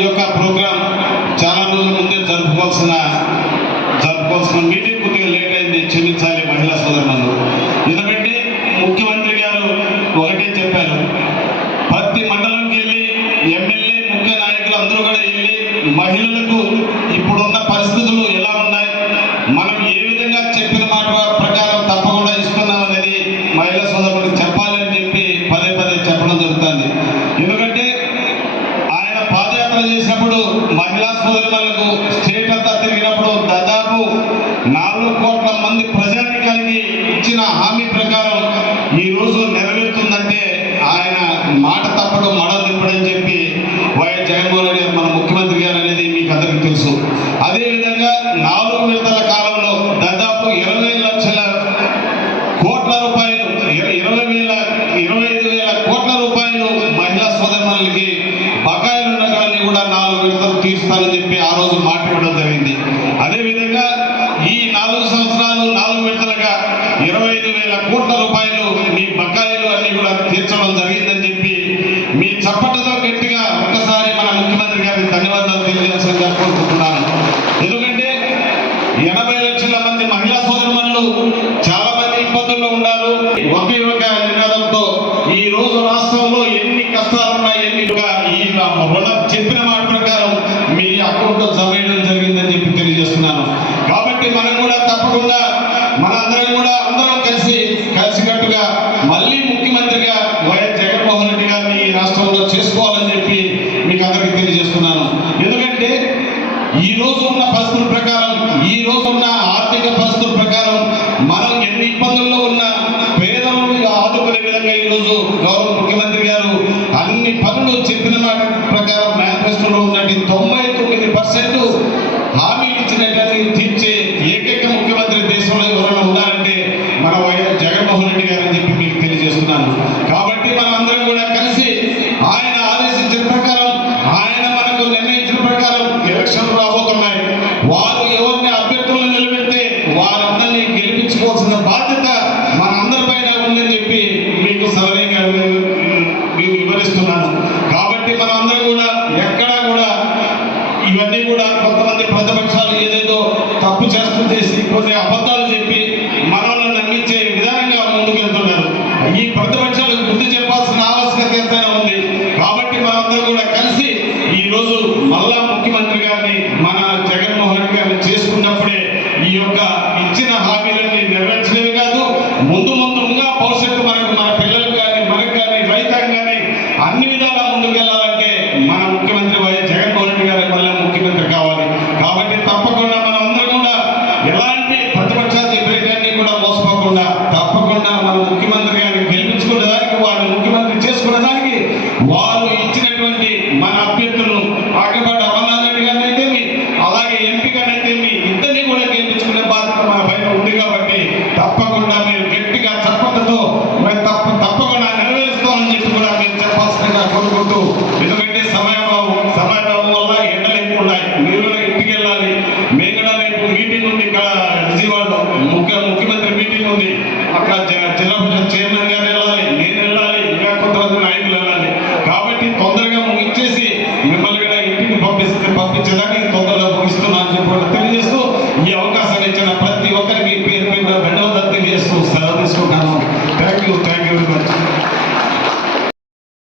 ఈ యొక్క ప్రోగ్రాం చాలా రోజుల ముందే జరుపుకోవాల్సిన జరుపుకోవాల్సిన మీటింగ్ కొద్దిగా లేట్ అయింది క్షమించాలి మహిళా సోదరులను ఎందుకంటే ముఖ్యమంత్రి గారు ఒకటే చెప్పారు. ప్రతి మండలంకి వెళ్ళి ఎమ్మెల్యే ముఖ్య నాయకులు అందరూ కూడా వెళ్ళి మహిళలకు ఇప్పుడున్న పరిస్థితులు ఎలా ఉన్నాయి మనం ఏ విధంగా చెప్పిన మాట ప్రకారం తప్పకుండా ఇస్తున్నాం అనేది మహిళా సోదరులకు చెప్పాలని చెప్పి పదే పదే చెప్పడం జరుగుతుంది ఎందుకంటే ఆయన పాదయాత్ర చేసినప్పుడు మహిళా సోదరులకు స్టేట్ అంతా తిరిగినప్పుడు దాదాపు నాలుగు కోట్ల మంది ప్రజానికానికి ఇచ్చిన హామీ ప్రకారం ఈ రోజు నెరవేరుతుందంటే ఆయన మాట తప్పడం మడ తిప్పడని చెప్పి వైఎస్ జగన్మోహన్ రెడ్డి మన ముఖ్యమంత్రి గారు అనేది మీకు అందరికీ తెలుసు అదేవిధంగా నాలుగు విడతల కాలంలో దాదాపు ఇరవై లక్షల కోట్ల రూపాయలు ఇర- ఇరవై వేల ఇరవై ఐదు వేల కోట్ల రూపాయలు మహిళా సోదరులకి బకాయిలు ఉన్నదాన్ని కూడా నాలుగు విడతలు తీరుస్తానని చెప్పి ఆ రోజు మాట ఇవ్వడం జరిగింది. అదేవిధంగా ఈ నాలుగు సంవత్సరాలు నాలుగు విడతలుగా ఇరవై ఐదు వేల కోట్ల రూపాయలు మీ బకాయిలు అన్ని కూడా తీర్చడం జరిగిందని చెప్పి మీ చప్పటితో గట్టిగా ఒక్కసారి మన ముఖ్యమంత్రి గారికి ధన్యవాదాలు తెలియజేయాల్సిందిగా కోరుకుంటున్నాను. ఎందుకంటే ఎనభై లక్షల మంది మహిళా సోదరుమణులు చాలా మంది ఇబ్బందుల్లో ఉన్నారు. ఒకే ఒక నినాదంతో ఈ రోజు రాష్ట్రం ఎన్ని కష్టాలు ఉన్నాయి ఎన్ని కూడా ఈ రుణం చెప్పిన మాట ప్రకారం మీ అకౌంట్ జమ చేయడం జరిగిందని చెప్పి తెలియజేస్తున్నాను కాబట్టి మనం కూడా తప్పకుండా మన అందరం కూడా అందరం కలిసి కలిసికట్టుగా మళ్ళీ ముఖ్యమంత్రిగా వైఎస్ జగన్మోహన్ రెడ్డి గారిని ఈ రాష్ట్రంలో చేసుకోవాలని చెప్పి మీకు అందరికీ తెలియజేస్తున్నాను ఎందుకంటే ఈ రోజు ఉన్న పరిస్థితుల ప్రకారం ఈ రోజు ఉన్న ఆర్థిక పరిస్థితుల ప్రకారం మనం ఎన్ని ఇబ్బందుల్లో ఉన్న పేదలను ఆదుకునే విధంగా ఈ రోజు గౌరవ ముఖ్యమంత్రి గారు అన్ని పనులు చెప్పిన మాట ప్రకారం మేనిఫెస్టోలో ఉన్నట్టు తొంభై తొమ్మిది పర్సెంట్ హామీలు ఇచ్చినట్టు తీర్చే ఏకైక ముఖ్యమంత్రి దేశంలో ఎవరైనా ఉన్నారంటే మన వైఎస్ జగన్మోహన్ రెడ్డి గారు అని చెప్పి మీకు తెలియజేస్తున్నాను కాబట్టి మనం అందరం కూడా కలిసి ఆయన ఆదేశించిన ప్రకారం ఆయన మనకు నిర్ణయించిన ప్రకారం ఎలక్షన్ రాబోతున్నాయి వారు ఎవరిని అభ్యర్థులను నిలబెడితే వారందరినీ గెలిపించుకోవాల్సిన బాధ్యత మన అందరిపైన ఉందని చెప్పి మీకు సవరంగా మీకు వివరిస్తున్నాను. కాబట్టి మనందరం కూడా ఎక్కడా కూడా ఇవన్నీ కూడా కొంతమంది ప్రతిపక్షాలు ఏదేదో తప్పు చేస్తూ చేసి కొన్ని అబద్ధాలు చెప్పి మనల్ని నమ్మించే విధానంగా ముందుకెళ్తున్నారు ఈ ప్రతిపక్షాలకు బుద్ధి చెప్పాల్సిన ఆవశ్యకత ఎంతైనా ఉంది కాబట్టి మనందరం కూడా కలిసి ఈ రోజు మళ్ళా ముఖ్యమంత్రి గారిని మన జగన్మోహన్ రెడ్డి గారిని చేసుకున్నప్పుడే ఈ యొక్క ఇచ్చిన హామీలన్నీ నెరవేర్చలేవి కాదు ముందు ముందు ఇంకా భవిష్యత్తు మనకు మన పిల్లలకు కానీ మనకు కానీ రైతాంగం కానీ అన్ని విధాలా ముందుకు వెళ్ళాలంటే మన ముఖ్యమంత్రి వైఎస్ జగన్మోహన్ రెడ్డి గారు మళ్ళీ ముఖ్యమంత్రి కావాలి కాబట్టి తప్పకుండా మనం అందరం కూడా ఎలాంటి ప్రతిపక్షాలు చెప్పేటన్నీ కూడా మోసపోకుండా తప్పకుండా మన ముఖ్యమంత్రి గారిని గెలిపించుకునే దానికి వారిని ముఖ్యమంత్రి చేసుకునే దానికి వారు ఇచ్చినటువంటి మన అభ్యర్థులను ఆగపాటి అమర్నాథ్ రెడ్డి గారిని అలాగే ఎంపీ గారిని అయితేమి ఇద్దరిని కూడా గెలిపించుకునే బాధ్యత మన పైన ఉంది కాబట్టి తప్పకుండా మీరు గట్టిగా చప్పట్లతో మేము తప్ప తప్పకుండా నెరవేరుస్తామని చెప్పి కూడా మీరు చెప్పాల్సిందిగా కోరుకుంటూ ఎందుకంటే సమయం సమయభావం వల్ల ఎండలు ఎక్కువ ఉన్నాయి. మీరు కూడా ఇంటికి వెళ్ళాలి. మేము కూడా రేపు మీటింగ్ ఉంది ఇక్కడ విజయవాడలో. ముఖ్య ముఖ్యమంత్రి మీటింగ్ ఉంది. అవకాశం ఇచ్చిన ప్రతి ఒక్కరికి పేరు పేరు ధన్యవాదాలు తెలియజేస్తూ సెలవు తీసుకుంటాను thank you thank you very much